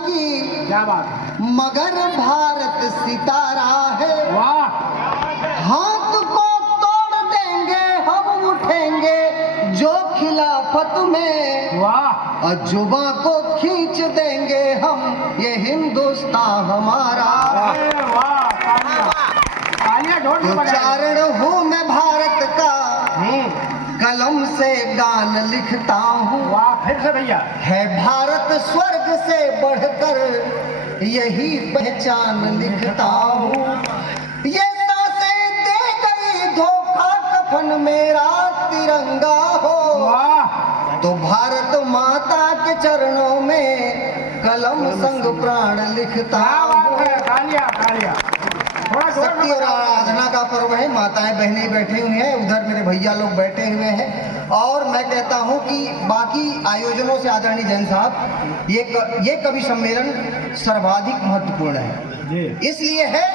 की, क्या बात, मगर भारत सितारा है। वाह, हाथ को तोड़ देंगे हम, उठेंगे जो खिलाफत में, वाह, और जुबां को खींच देंगे हम, ये हिंदुस्तान हमारा। वाह, तालियां ढोल के बजाएं। उच्चारण हूँ मैं भारत का, कलम से गान लिखता हूँ। वाह, फिर से भैया, है भारत स्वर्ग से बढ़कर, यही पहचान लिखता हूँ। ये सांसें दे गई धोखा, कफन मेरा तिरंगा हो। वाह, तो भारत माता के चरणों में कलम संग प्राण लिखता क्या बात हूँ। है, तालियां, तालियां, थोड़ा जोर शक्ति में और बजाओ। आराधना का पर्व है। माताएं बहनें बैठी हुई हैं, उधर मेरे भैया लोग बैठे हुए हैं। और मैं कहता हूं कि बाकी आयोजनों से आदरणीय जैन साहब, ये कवि सम्मेलन सर्वाधिक महत्वपूर्ण है। इसलिए है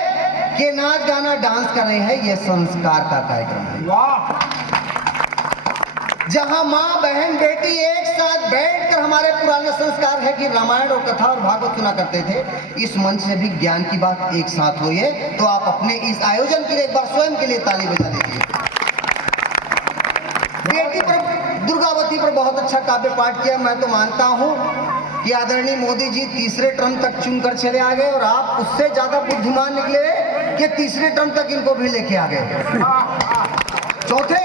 कि नाच गाना डांस कर रहे हैं, ये संस्कार का कार्यक्रम है। वाह, जहां माँ बहन बेटी एक साथ बैठकर, हमारे पुराने संस्कार है कि रामायण और कथा और भागवत सुना करते थे। इस मंच से भी ज्ञान की बात एक साथ हुई है। तो आप अपने इस आयोजन के लिए एक बार स्वयं के लिए ताली बजा लीजिए। बेटी पर, दुर्गावती पर बहुत अच्छा काव्य पाठ किया। मैं तो मानता हूं कि आदरणीय मोदी जी तीसरे टर्म तक चुनकर चले आ गए, और आप उससे ज्यादा बुद्धिमान निकले कि तीसरे टर्म तक इनको भी लेके आ गए। चौथे,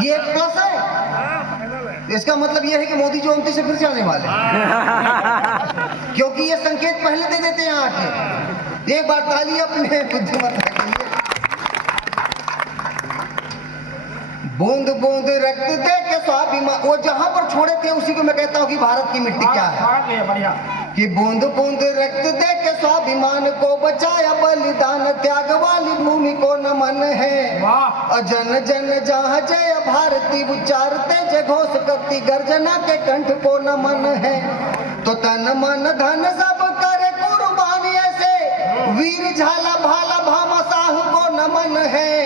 ये एक प्लस है। इसका मतलब यह है कि मोदी जी 29 से फिर से आने वाले हैं। क्योंकि ये संकेत पहले दे देते हैं आके। एक बार ताली अपने बुद्धिमत्ता के लिए। बूंद बूंद रक्त दे के स्वाभिमान, वो जहां पर छोड़े थे उसी को मैं कहता हूं कि भारत की मिट्टी क्या है। बढ़िया, कि बूंद बूंद रक्त दे के स्वाभिमान को बचाया, बलिदान त्याग वाली भूमि को नमन है। वाह, और जन जन जहाँ जय भारती उच्चारते, जय घोष करती गर्जना के कंठ को नमन है। तो तन मन धन सब करे कुर्बानी, ऐसे वीर झाला भाला भामा साहू को नमन है।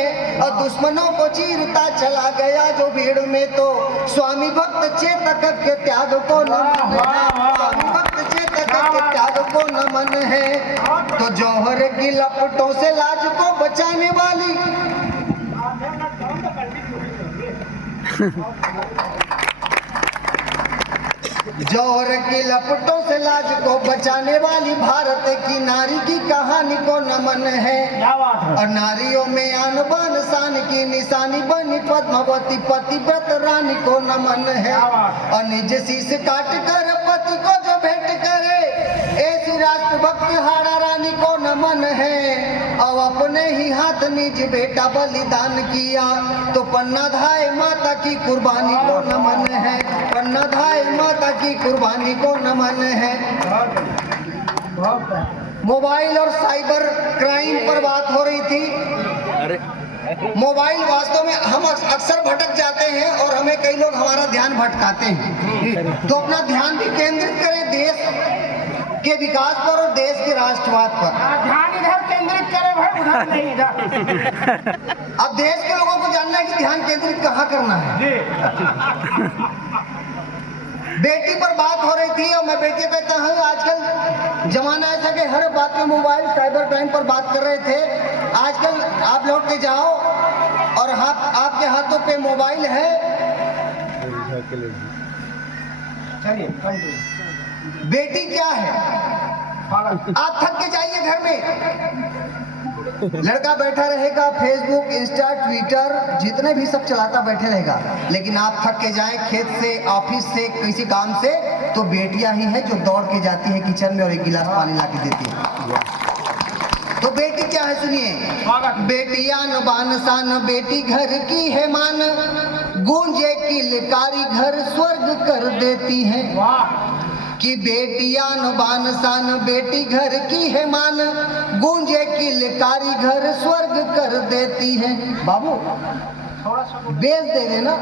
और दुश्मनों को चीरता चला गया जो भीड़ में, तो स्वामी भक्त चेतक के त्याग को नमन है। स्वामी भक्त चेतक के त्याग को नमन है। तो जौहर की लपटों से लाज को बचाने वाली, जौहर की लपटों से लाज को बचाने वाली भारत की नारी की कहानी को नमन है। क्या बात है, और नारियों में आन बान शान की निशानी बनी पद्मावती पतिव्रत रानी को नमन है। और निज शीश काट कर पति को जो भेंट करे, ऐसी राष्ट्रभक्त हाड़ा रानी को नमन है। और अपने ही हाथ निज बेटा बलिदान किया, तो पन्ना धाय माता की कुर्बानी को नमन है। पन्ना धाय माता की कुर्बानी को नमन है। मोबाइल और साइबर क्राइम पर बात हो रही थी। मोबाइल वास्तव में हम अक्सर भटक जाते हैं, और हमें कई लोग हमारा ध्यान भटकाते हैं। तो अपना ध्यान भी केंद्रित करें देश के विकास पर और देश के राष्ट्रवाद पर। ध्यान इधर केंद्रित करें भाई, उधर नहीं, इधर। अब देश के लोगों को जानना है कि ध्यान केंद्रित कहाँ करना है। बेटी पर बात हो रही थी, और मैं बेटी कहता हूँ आजकल जमाना ऐसा कि हर बात में मोबाइल साइबर क्राइम पर बात कर रहे थे। आजकल आप लौट के जाओ और आपके हाथों पे मोबाइल है। बेटी क्या है, आप थक के जाइए घर में, लड़का बैठा रहेगा फेसबुक इंस्टा ट्विटर जितने भी सब चलाता बैठे रहेगा, लेकिन आप थक के जाएं खेत से ऑफिस से किसी काम से, तो बेटियां ही हैं जो दौड़ के जाती है किचन में और एक गिलास पानी ला के देती है। तो बेटी क्या है सुनिए, बेटियां न बान शान बेटी घर की है मान, गूंजे की लिकारी घर स्वर्ग कर देती है। कि बेटियां न बान शान बेटी घर की है मान, गूंजे की लिकारी घर स्वर्ग कर देती है। बाबू बेस दे देना,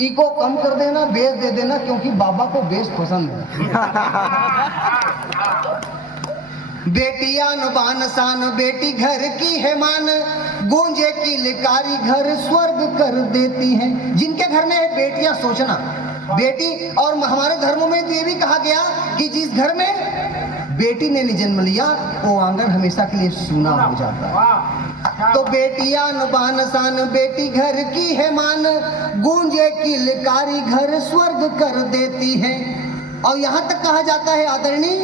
इको कम कर देना, बेस दे देना, क्योंकि बाबा को बेस पसंद है। बेटियां न बान शान बेटी घर की है मान, गूंजे की लिकारी घर स्वर्ग कर देती हैं। जिनके घर में है बेटियां, सोचना बेटी, और हमारे धर्मों में तो ये भी कहा गया कि जिस घर में बेटी ने जन्म लिया वो आंगन हमेशा के लिए सूना हो जाता है। वाह तो बेटियां न बान शान, बेटी घर की है मान, गूंजे की लिकारी घर स्वर्ग कर देती है। और यहाँ तक कहा जाता है आदरणीय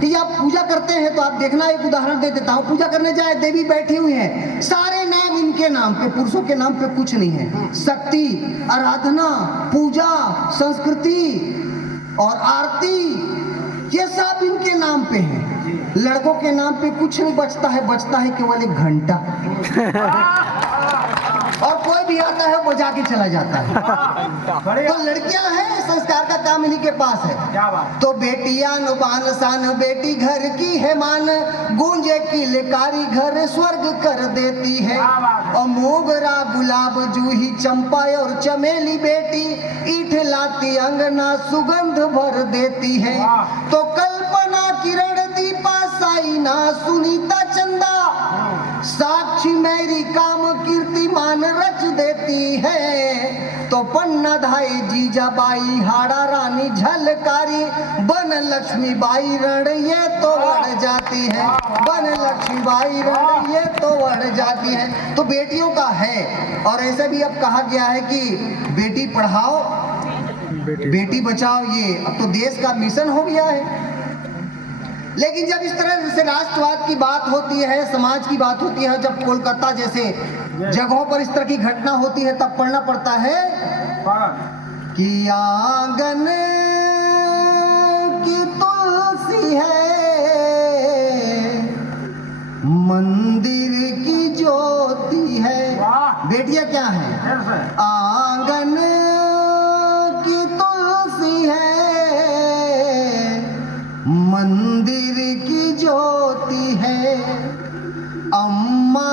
कि आप पूजा करते हैं तो आप देखना, एक उदाहरण दे देता हूँ। पूजा करने जाए, देवी बैठी हुई हैं, सारे नाम इनके नाम पे, पुरुषों के नाम पे कुछ नहीं है। शक्ति, आराधना, पूजा, संस्कृति और आरती, ये सब इनके नाम पे है। लड़कों के नाम पे कुछ नहीं बचता है केवल एक घंटा। और कोई भी आता है बजा के चला जाता है। तो लड़कियां हैं, संस्कार का काम इन्हीं के पास है। क्या बात। तो बेटियां न बान शान, बेटी घर की है मान, गूंजे की लिकारी घर स्वर्ग कर देती है। और मोगरा, गुलाब, जूही, चंपा और चमेली बेटी ईठ लाती अंगना सुगंध भर देती है। तो कल्पना, किरण, दीपा, साइना, सुनीता, चंदा, साक्षी, मेरी, काम, कीर्तिमान रच देती है। तो पन्ना धाई, जीजाबाई, हाड़ा रानी, झलकारी, बन लक्ष्मी बाई रण ये तो बढ़ जाती है। बन लक्ष्मी बाई रण ये तो बढ़ जाती है। तो बेटियों का है। और ऐसे भी अब कहा गया है कि बेटी पढ़ाओ बेटी बचाओ, ये अब तो देश का मिशन हो गया है। लेकिन जब इस तरह से राष्ट्रवाद की बात होती है, समाज की बात होती है, जब कोलकाता जैसे जगहों पर इस तरह की घटना होती है, तब पढ़ना पड़ता है कि आंगन की तुलसी है, मंदिर की ज्योति है। बेटियां क्या है? आंगन की तुलसी है, मंदिर की ज्योति है, अम्मा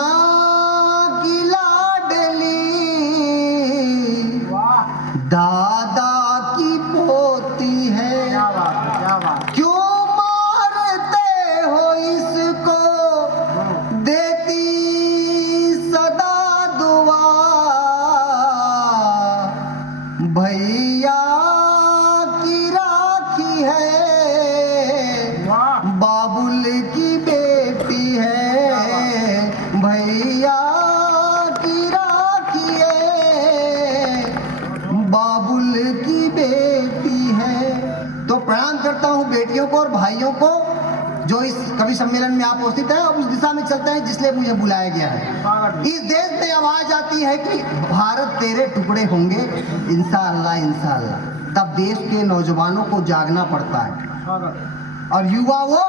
की लाडली, दादा की पोती है। क्यों मारते हो इसको, देती सदा दुआ, भैया की राखी है, बाबुल की बेटी है, भैया की राखी है, बाबुल की बेटी है। तो प्रणाम करता हूँ बेटियों को और भाइयों को जो इस कवि सम्मेलन में आप उपस्थित हैं। अब उस दिशा में चलते हैं जिसलिए मुझे बुलाया गया है। इस देश में आवाज आती है कि भारत तेरे टुकड़े होंगे, इंशाअल्लाह इंशाअल्लाह। तब देश के नौजवानों को जागना पड़ता है और युवा वो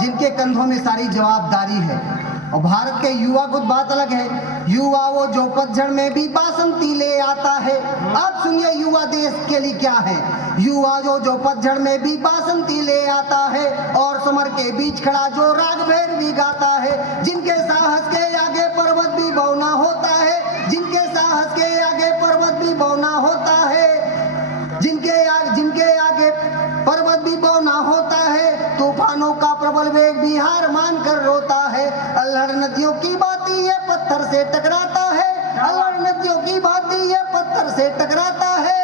जिनके कंधों में सारी जवाबदारी है। और भारत के युवा को बात अलग है, युवा वो जो पतझड़ में भी बासंती ले आता है। अब सुनिए युवा देश के लिए क्या है। युवा जो पतझड़ में भी बासंती ले आता है और समर के बीच खड़ा जो राग भैर भी गाता है। जिनके साहस के आगे पर्वत भी बौना होता है, जिनके साहस के आगे पर्वत भी बौना होता है, जिनके आगे पर्वत भी बौना होता है। तूफानों का प्रबल वेग भी हार मान कर रोता है। अल्हड़ नदियों की भांति ये पत्थर से टकराता है, अल्हड़ नदियों की भांति ये पत्थर से टकराता है।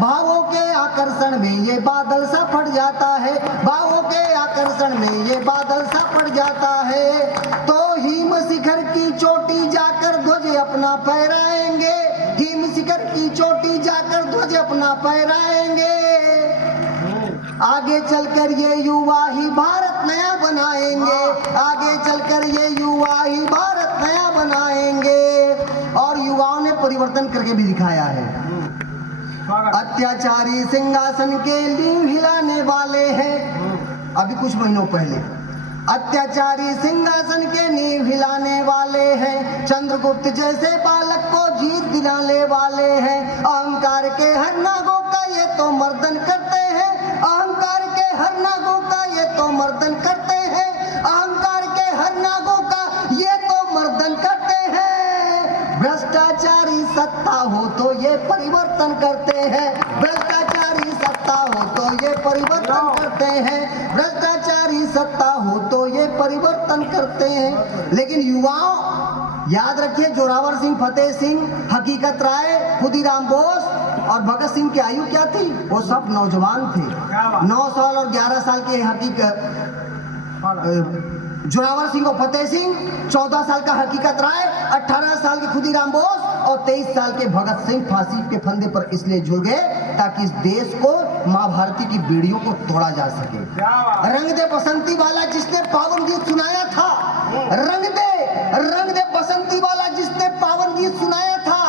भावों के आकर्षण में ये बादल सा फट जाता है, भावों के आकर्षण में ये बादल सा फट जाता है। तो हिम शिखर की चोटी जाकर ध्वज अपना फहराएंगे, हिम शिखर की चोटी जाकर ध्वज अपना फहराएंगे। आगे चलकर ये युवा ही भारत नया बनाएंगे, आगे चलकर ये युवा ही भारत नया बनाएंगे। और युवाओं ने परिवर्तन करके भी दिखाया है। अत्याचारी सिंहासन के नींव हिलाने वाले हैं। अभी कुछ महीनों पहले अत्याचारी सिंहासन के नींव हिलाने वाले हैं। चंद्रगुप्त जैसे बालक को जीत दिलाने वाले हैं। अहंकार के हर नागों का ये तो मर्दन करते हैं, अहंकार के हर नागों का ये तो मर्दन करते हैं, अहंकार के हर नागों का ये तो मर्दन करते हैं। भ्रष्टाचारी सत्ता हो तो ये परिवर्तन करते हैं, भ्रष्टाचारी सत्ता हो तो ये परिवर्तन करते हैं, भ्रष्टाचारी सत्ता हो तो ये परिवर्तन करते हैं। लेकिन युवाओं याद रखिए, जोरावर सिंह, फतेह सिंह, हकीकत राय, खुदीराम बोस और भगत सिंह की आयु क्या थी? वो सब नौजवान थे। 9 साल और 11 साल के हकीकत जोरावर सिंह और फतेह सिंह, 14 साल का हकीकत राय, 18 साल के खुदीराम बोस और 23 साल के भगत सिंह फांसी के फंदे पर इसलिए झूल गए ताकि इस देश को माँ भारती की बेड़ियों को तोड़ा जा सके। रंग दे बसंती वाला जिसने पावन गीत सुनाया था, रंग दे बसंती वाला जिसने पावन गीत सुनाया था,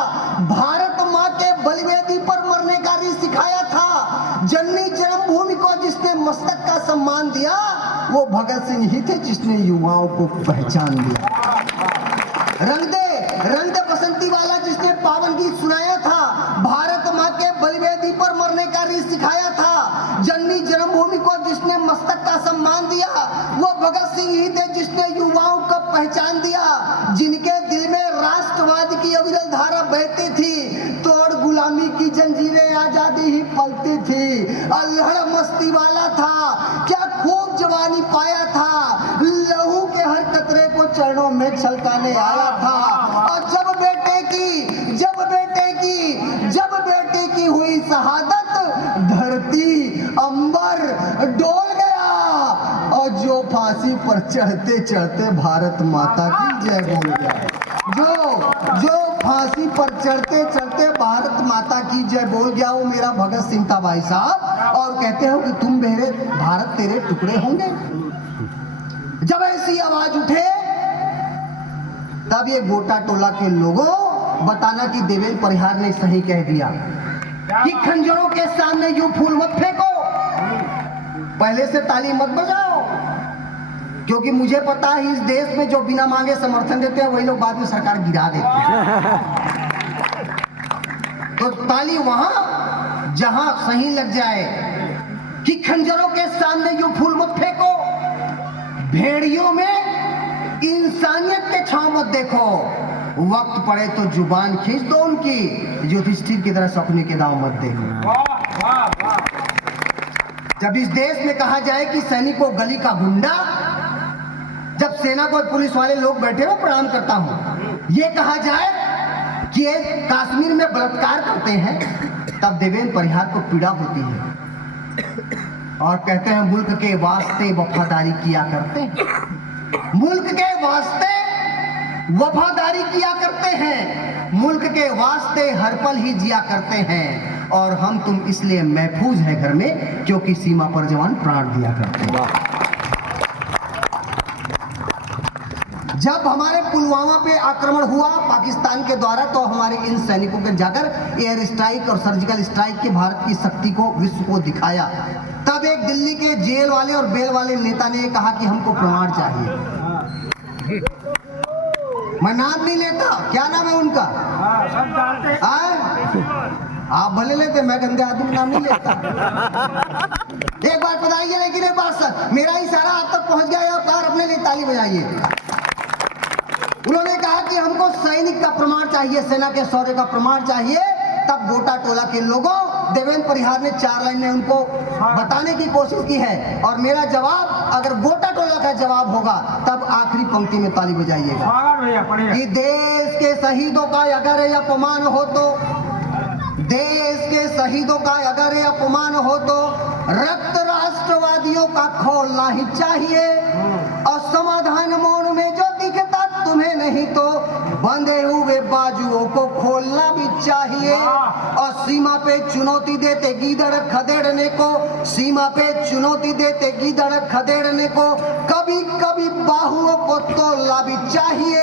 भारत माँ के बलिवेदी पर मरने का रीत सिखाया था, जननी जन्मभूमि को जिसने मस्तक का सम्मान दिया, वो भगत सिंह ही थे जिसने युवाओं को पहचान दिया। रंग दे बसंती वाला जिसने पावन गीत सुनाया था, भारत माँ के बलिवेदी पर मरने का रीत सिखाया था, जननी जन्मभूमि को जिसने मस्तक का सम्मान दिया, वो भगत सिंह ही थे जिसने युवाओं को पहचान दिया, जिनके दिल में राष्ट्रवाद की अविरल धारा बहती थी, तोड़ गुलामी की जंजीरें आजादी ही पलती थी, अल्हड़ मस्ती वाला था, क्या खूब जवानी पाया था, लहू के हर कतरे को चरणों में छलकाने आया था। और जब बेटे की हुई शहादत, धरती अंबर डोल गया और जो फांसी पर चढ़ते चढ़ते भारत माता की जय बोल गया, जो फांसी पर चढ़ते चढ़ते भारत माता की जय बोल गया, वो मेरा भगत सिंह था भाई साहब। और कहते हो कि तुम मेरे भारत तेरे टुकड़े होंगे। जब ऐसी आवाज उठे तब ये गोटा टोला के लोगों बताना कि देवेंद्र परिहार ने सही कह दिया कि खंजरों के सामने यूं फूल मत फेंको, पहले से ताली मत बजाओ, क्योंकि मुझे पता है इस देश में जो बिना मांगे समर्थन देते हैं वही लोग बाद में सरकार गिरा देते हैं। तो ताली वहां जहां सही लग जाए कि खंजरों के सामने यूं फूल मत फेंको, भेड़ियों में इंसानियत के छांव मत देखो, वक्त पड़े तो जुबान खींच दो उनकी, युधिष्ठिर की तरह सपने के दांव मत देखो। जब इस देश में कहा जाए कि सैनिक को गली का गुंडा, जब सेना को पुलिस वाले लोग बैठे हो प्रणाम करता हूं, ये कहा जाए कि ये कश्मीर में बलात्कार करते हैं, तब देवेंद्र परिहार को पीड़ा होती है और कहते हैं मुल्क के वास्ते वफादारी किया करते हैं, मुल्क के वास्ते वफादारी किया करते हैं, मुल्क के वास्ते हर पल ही जिया करते हैं, और हम तुम इसलिए महफूज है घर में क्योंकि सीमा पर जवान प्राण दिया करते हैं। जब हमारे पुलवामा पे आक्रमण हुआ पाकिस्तान के द्वारा, तो हमारे इन सैनिकों के जाकर एयर स्ट्राइक और सर्जिकल स्ट्राइक के भारत की शक्ति को विश्व को दिखाया। तब एक दिल्ली के जेल वाले और बेल वाले नेता ने कहा कि हमको प्रमाण चाहिए। मैं नाम नहीं लेता, क्या नाम है उनका? आप भले लेते, मैं गंदे आदमी नाम नहीं लेता। एक बार बताइए, लेकिन एक बार सर मेरा इशारा आप तक पहुंच गया, और अपने लिए ताली बजाइए। उन्होंने कहा कि हमको सैनिक का प्रमाण चाहिए, सेना के शौर्य का प्रमाण चाहिए। तब गोटा टोला के लोगों देवेंद्र परिहार ने 4 लाइन में उनको बताने की कोशिश की है, और मेरा जवाब अगर गोटा टोला का जवाब होगा तब आखिरी पंक्ति में ताली बजाइएगा कि देश के शहीदों का अगर अपमान हो तो, देश के शहीदों का अगर अपमान हो तो रक्त राष्ट्रवादियों का खोलना ही चाहिए, और समाधान मौन में जो दिखता तुम्हें नहीं तो बंधे हुए बाजुओं को खोलना भी चाहिए। और सीमा पे चुनौती देते गीदड़ खदेड़ने को, सीमा पे चुनौती देते गीदड़ खदेड़ने को कभी कभी बाहुओं को तोड़ना भी चाहिए।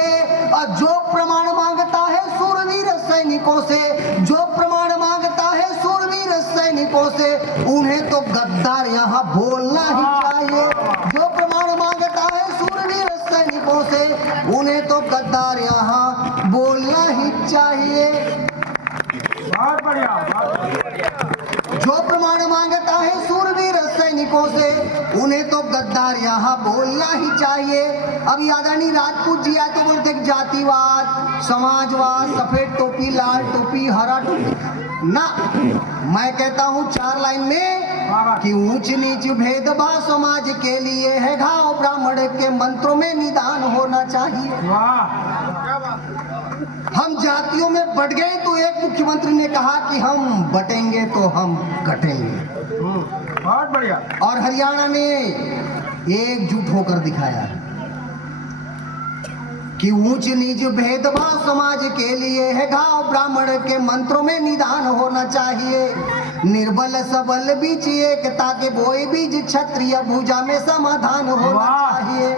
और जो प्रमाण मांगता है सूरवीर सैनिकों से, जो प्रमाण मांगता है सूरवीर सैनिकों से, उन्हें तो गद्दार यहाँ बोलना ही चाहिए। जो प्रमाण मांगता है सूरवीर सैनिकों से, उन्हें तो गद्दार यहाँ बोलना ही चाहिए। बहुत बढ़िया। जो प्रमाण मांगता है सूरवीर सैनिकों से, उन्हें तो गद्दार यहाँ बोलना ही चाहिए। अब आदरणीय राजपूत जी आए तो बोलते जातिवाद, समाजवाद, सफेद टोपी, लाल टोपी, हरा टोपी ना। मैं कहता हूँ 4 लाइन में कि ऊंच नीच भेदभाव समाज के लिए है घाव, ब्राह्मण के मंत्रों में निदान होना चाहिए। हम जातियों में बट गए तो एक मुख्यमंत्री ने कहा कि हम बटेंगे तो हम कटेंगे। बहुत बढ़िया। और हरियाणा ने एकजुट होकर दिखाया कि ऊंच नीच भेदभाव समाज के लिए है घाव, ब्राह्मण के मंत्रों में निदान होना चाहिए, निर्बल सबल बीच एकता के बोए बीज, क्षत्रिय भुजा में समाधान होना चाहिए।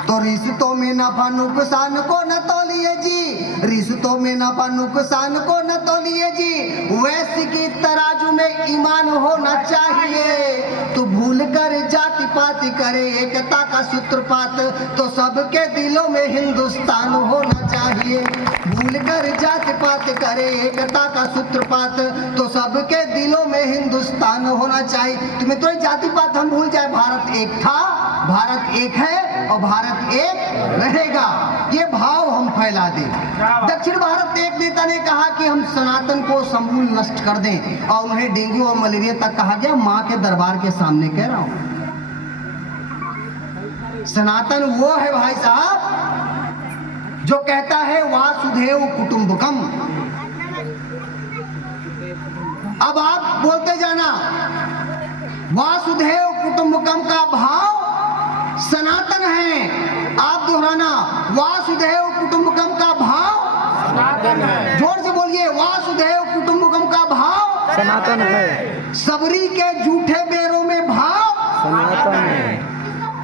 तो रिश्तों में नफा नुकसान को न तोलिए जी, रिश्तों में नफा नुकसान को न तोलिए जी, वैश्य की तराजू में ईमान होना चाहिए। तो भूल कर जाति पात करे एकता का सूत्रपात, तो सबके दिलों में हिंदुस्तान होना चाहिए। भूल कर जाति पात करे एकता का सूत्रपात, तो सबके दिलों में हिंदुस्तान होना चाहिए। तुम्हें तो जाति पात हम भूल जाए, भारत एक था, भारत एक है और भारत एक रहेगा, ये भाव हम फैला दें। दक्षिण भारत एक नेता ने कहा कि हम सनातन को समूल नष्ट कर दें, और उन्हें डेंगू और मलेरिया तक कहा गया। मां के दरबार के सामने कह रहा हूं, सनातन वो है भाई साहब जो कहता है वासुदेव कुटुंबकम। अब आप बोलते जाना, वासुदेव कुटुंबकम का भाव सनातन है। आप दोहराना, वासुदेव कुटुंबकम का भाव सनातन है। जोर से बोलिए, वासुदेव कुटुंबकम का भाव सनातन है। सबरी के जूठे बेरों में भाव सनातन है।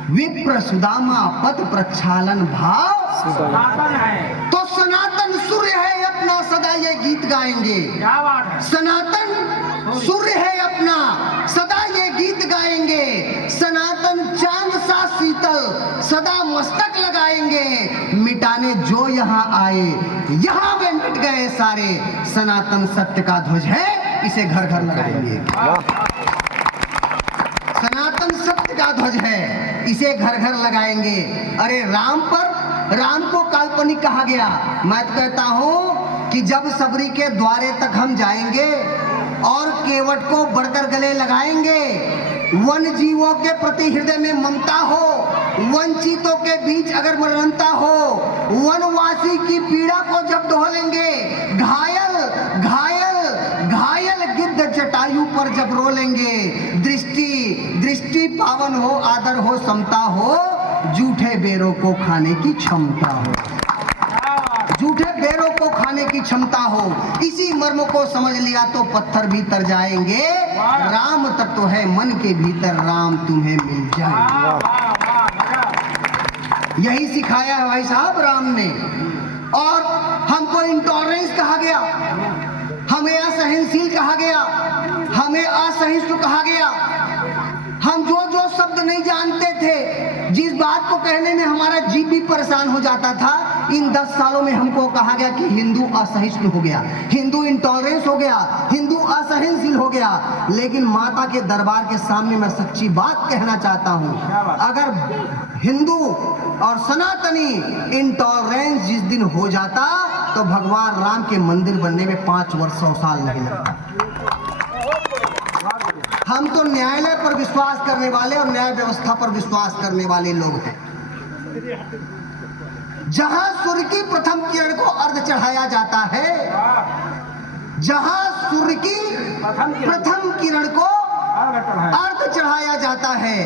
विप्र सुदामा पद प्रक्षालन भाव सनातन है। तो सनातन सूर्य है अपना, सदा ये गीत गाएंगे। क्या बात है। सनातन सूर्य है अपना, सदा ये गीत गाएंगे। सनातन चांद सा शीतल, सदा मस्तक लगाएंगे। मिटाने जो यहाँ आए, यहाँ वे मिट गए सारे। सनातन सत्य का ध्वज है, इसे घर घर लगाएंगे। सनातन सत्य का ध्वज है, इसे घर घर लगाएंगे। अरे राम को काल्पनिक कहा गया। मैं तो कहता हूं कि जब सबरी के द्वारे तक हम जाएंगे और केवट को बढ़कर गले लगाएंगे, वन जीवों के प्रति हृदय में ममता हो, वंचितों के बीच अगर मरनता हो, वनवासी की पीड़ा को जब दोहलेंगे, घायल घायल घायल गिद्ध जटायु पर जब रोलेंगे, दृष्टि पावन हो, आदर हो, समता हो, जूठे बेरों को खाने की क्षमता हो, जूठे बेरों को खाने की क्षमता हो। इसी मर्म को समझ लिया तो पत्थर भी तर जाएंगे। राम तत्व है मन के भीतर, राम तुम्हें मिल जाए। यही सिखाया है भाई साहब राम ने। और हमको इंटॉलरेंस कहा गया, हमें असहनशील कहा गया, हमें असहिष्णु कहा गया। हम जो शब्द नहीं जानते थे, जिस बात को कहने में हमारा जीव भी परेशान हो जाता था, इन 10 सालों में हमको कहा गया कि हिंदू असहिष्णु हो गया, हिंदू इंटॉलरेंस हो गया, हिंदू असहनशील हो गया। लेकिन माता के दरबार के सामने मैं सच्ची बात कहना चाहता हूं, अगर हिंदू और सनातनी इंटॉलरेंस जिस दिन हो जाता तो भगवान राम के मंदिर बनने में 5 वर्ष 100 साल नहीं लगता। हम तो न्यायालय पर विश्वास करने वाले और न्याय व्यवस्था पर विश्वास करने वाले लोग हैं। जहां सूर्य की प्रथम किरण को अर्घ चढ़ाया जाता है, जहां सूर्य की प्रथम किरण को अर्घ चढ़ाया जाता है।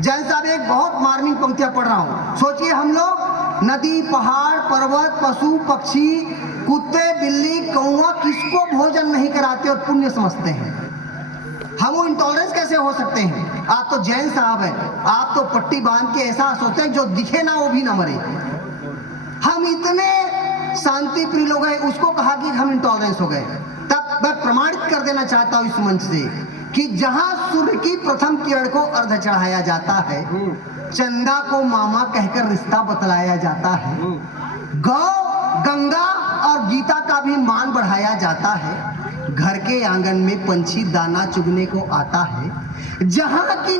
जैन साहब एक बहुत मार्मिक पंक्तियां पढ़ रहा हूं। सोचिए, हम लोग नदी, पहाड़, पर्वत, पशु, पक्षी, कुत्ते, बिल्ली, कौवा, किसको भोजन नहीं कराते और पुण्य समझते हैं। हम वो इंटॉलरेंस कैसे हो सकते हैं? आप तो जैन साहब हैं, आप तो पट्टी बांध के ऐसा सोचते हैं जो दिखे ना वो भी ना मरे। हम इतने शांति प्रिय लोग हैं, उसको कहा कि हम इंटॉलरेंस हो गए। तब मैं प्रमाणित कर देना चाहता हूं इस मंच से कि जहां सूर्य की प्रथम किरण को अर्घ चढ़ाया जाता है, चंदा को मामा कहकर रिश्ता बतलाया जाता है, गौ, गंगा और गीता का भी मान बढ़ाया जाता है, घर के आंगन में पंछी दाना चुगने को आता है, जहां की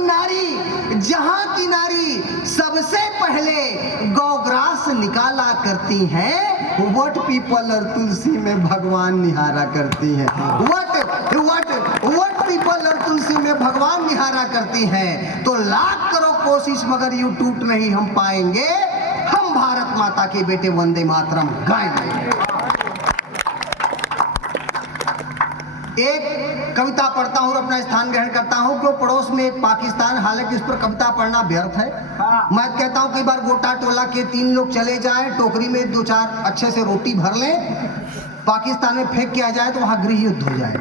नारी सबसे पहले गौग्रास निकाला करती हैं, वट पीपल और तुलसी में भगवान निहारा करती हैं। वट पीपल और तुलसी में भगवान निहारा करती हैं। तो लाख करो कोशिश मगर यूं टूट नहीं हम पाएंगे, हम भारत माता के बेटे वंदे मातरम गाएंगे। एक कविता पढ़ता हूँ और अपना स्थान ग्रहण करता हूँ कि पड़ोस में एक पाकिस्तान, हालांकि उस पर कविता पढ़ना व्यर्थ है। मैं कहता हूँ कई बार गोटा टोला के 3 लोग चले जाएं, टोकरी में 2-4 अच्छे से रोटी भर लें, पाकिस्तान में फेंक किया जाए तो वहां गृह युद्ध हो जाए।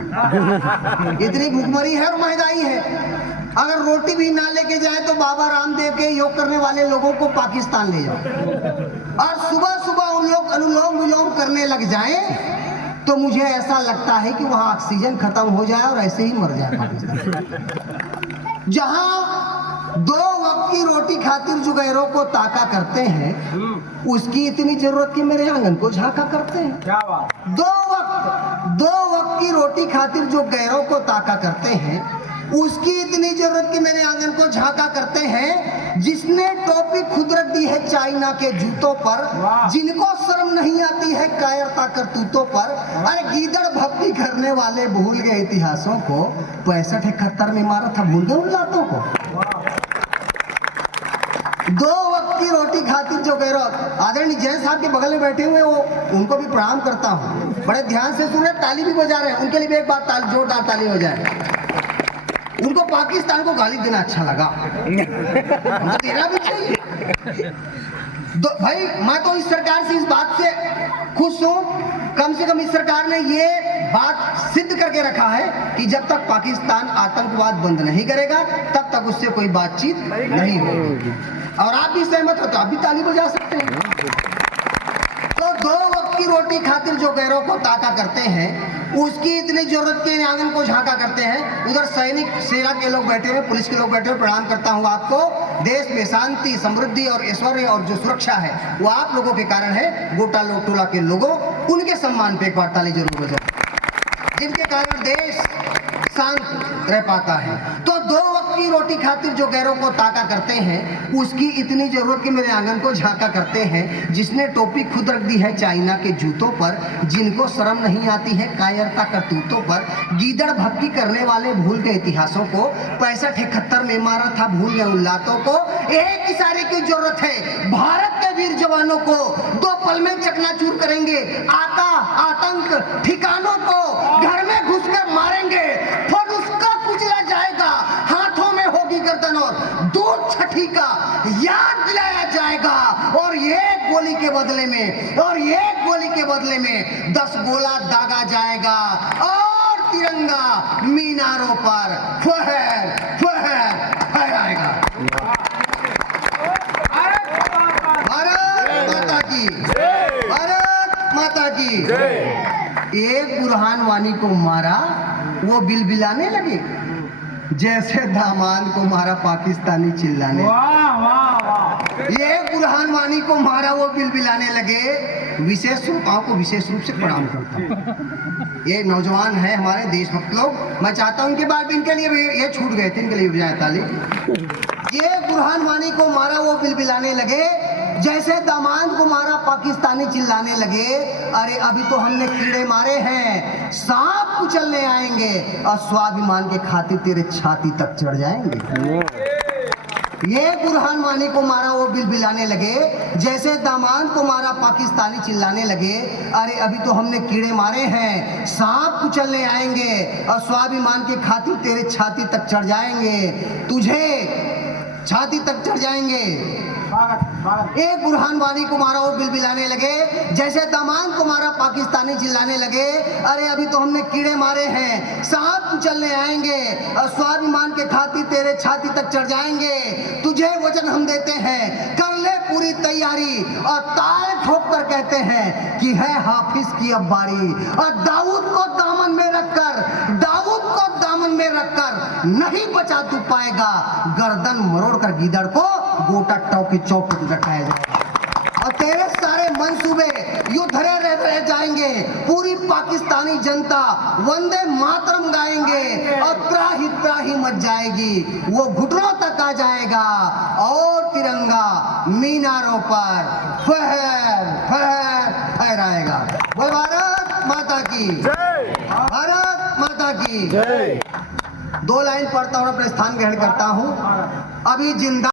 इतनी भूखमरी है और महंगाई है। अगर रोटी भी ना लेके जाए तो बाबा रामदेव के योग करने वाले लोगों को पाकिस्तान ले जाओ और सुबह सुबह उन लोग अनुलोम विलोम करने लग जाएं तो मुझे ऐसा लगता है कि वहां ऑक्सीजन खत्म हो जाए और ऐसे ही मर जाए पाकिस्तान। जहां 2 वक्त की रोटी खातिर जो गैरों को ताका करते हैं, उसकी इतनी जरूरत कि मेरे आंगन को झांका करते हैं। क्या बात। 2 वक्त की रोटी खातिर जो गैरों को ताका करते हैं, उसकी इतनी जरूरत कि मेरे आंगन को झांका करते हैं। जिसने टोपी खुद रख दी है चाइना के जूतों पर, जिनको शर्म नहीं आती है कायरता करतूतों पर। अरे गीदड़ भक्ति करने वाले भूल गए इतिहासों को, 65-71 में मारा था, भूल गए उन लातों को। 2 वक्त की रोटी खातिर जो कह रहा, आदरणीय जैन साहब के बगल में बैठे हुए वो, उनको भी प्रणाम करता हूँ, बड़े ध्यान से सुन रहे, ताली भी बजा रहे हैं, उनके लिए भी एक बार जोरदार ताली हो जाए। उनको पाकिस्तान को गाली देना अच्छा लगा, हमको देना भी चाहिए। भाई मैं तो इस सरकार से इस बात से खुश हूँ, कम से कम इस सरकार ने ये बात सिद्ध करके रखा है कि जब तक पाकिस्तान आतंकवाद बंद नहीं करेगा तब तक उससे कोई बातचीत नहीं होगी। और आप भी सहमत हो तो आप भी ताली बजा सकते हैं। तो 2 वक्त की रोटी खातिर जो गैरों को ताका करते हैं, उसकी इतनी जरूरत के आंगन को झांका करते हैं। उधर सैनिक सेना के लोग बैठे हुए, पुलिस के लोग बैठे हुए, प्रणाम करता हूँ आपको। देश में शांति, समृद्धि और ऐश्वर्य और जो सुरक्षा है वो आप लोगों के कारण है। गोटा टोला के लोगों, उनके सम्मान पे एक बार ताली जरूर बजाए, जिनके कारण देश शांत रह पाता है। तो 2 वक्त की रोटी खातिर जो गैरों को ताका करते हैं, उसकी इतनी जरूरत कि मेरे आंगन को झांका करते हैं। जिसने टोपी खुद रख दी है चाइना के जूतों पर, जिनको शर्म नहीं आती है कायरता करतूतों पर। गीदड़ भक्ति करने वाले भूल गए इतिहासों को, 65-71 में मारा था, भूल गए उन लातों को। एक इशारे की जरूरत है, भारत के वीर जवानों को 2 पल में चकनाचूर करेंगे। आतंक ठिकानों को घर में घुसकर मारेंगे, फिर उसका कुचला जाएगा, हाथों में होगी गर्दन और दूध छठी का याद दिलाया जाएगा। और ये गोली के बदले में 10 गोला दागा जाएगा और तिरंगा मीनारों पर फहर फहराएगा। भारत माता की, भारत माता की। एक बुरहान वानी को मारा, वो बिलबिलाने लगे, जैसे दामाद को मारा पाकिस्तानी चिल्लाने। ये बुरहान वानी को मारा, वो बिलबिलाने लगे। विशेष श्रोताओं को विशेष रूप से प्रणाम करता हूँ। ये नौजवान है हमारे देशभक्त लोग, मैं चाहता हूँ इनके बाद इनके लिए भी ये छूट गए थे, इनके लिए बजाय ताली। ये बुरहान वानी को मारा, वो बिलबिलाने लगे, जैसे दामाद को मारा पाकिस्तानी चिल्लाने लगे। अरे अभी तो हमने कीड़े मारे हैं, सांप कुचलने आएंगे और स्वाभिमान के खातिर तेरे छाती तक चढ़ जाएंगे। ये बुरहान वानी को मारा, वो बिलबिलाने लगे, जैसे दामाद को मारा पाकिस्तानी चिल्लाने लगे। अरे अभी तो हमने कीड़े मारे हैं, सांप कुचलने आएंगे और स्वाभिमान के खातिर तेरे छाती तक चढ़ जाएंगे, तुझे छाती तक चढ़ जाएंगे। एक बुरहान वानी को मारा, वो बिलबिलाने लगे, जैसे दामाद को मारा पाकिस्तानी चिल्लाने लगे। अरे अभी तो हमने कीड़े मारे हैं, सांप कुचलने आएंगे और स्वाभिमान के खातिर तेरे छाती तक चढ़ जाएंगे, तुझे वचन हम देते हैं, कर ले पूरी तैयारी। और ताल ठोक कर कहते हैं कि है हाफिज की अब बारी। और दाऊद को दामन में नहीं बचा तू पाएगा, गर्दन मरोड़ कर गीदड़ को गोटा टोके चौक पर रखाया जाएगा। और तेरे सारे मंसूबे यूं धरे रह जाएंगे। पूरी पाकिस्तानी जनता वंदे मातरम गाएंगे और त्राही त्राही मच जाएगी, वो घुटनों तक आ जाएगा और तिरंगा मीनारों पर फहराएगा। बोल भारत माता की जय, भारत माता की जय। 2 लाइन पढ़ता हूँ, अपने स्थान ग्रहण करता हूँ। अभी जिंदा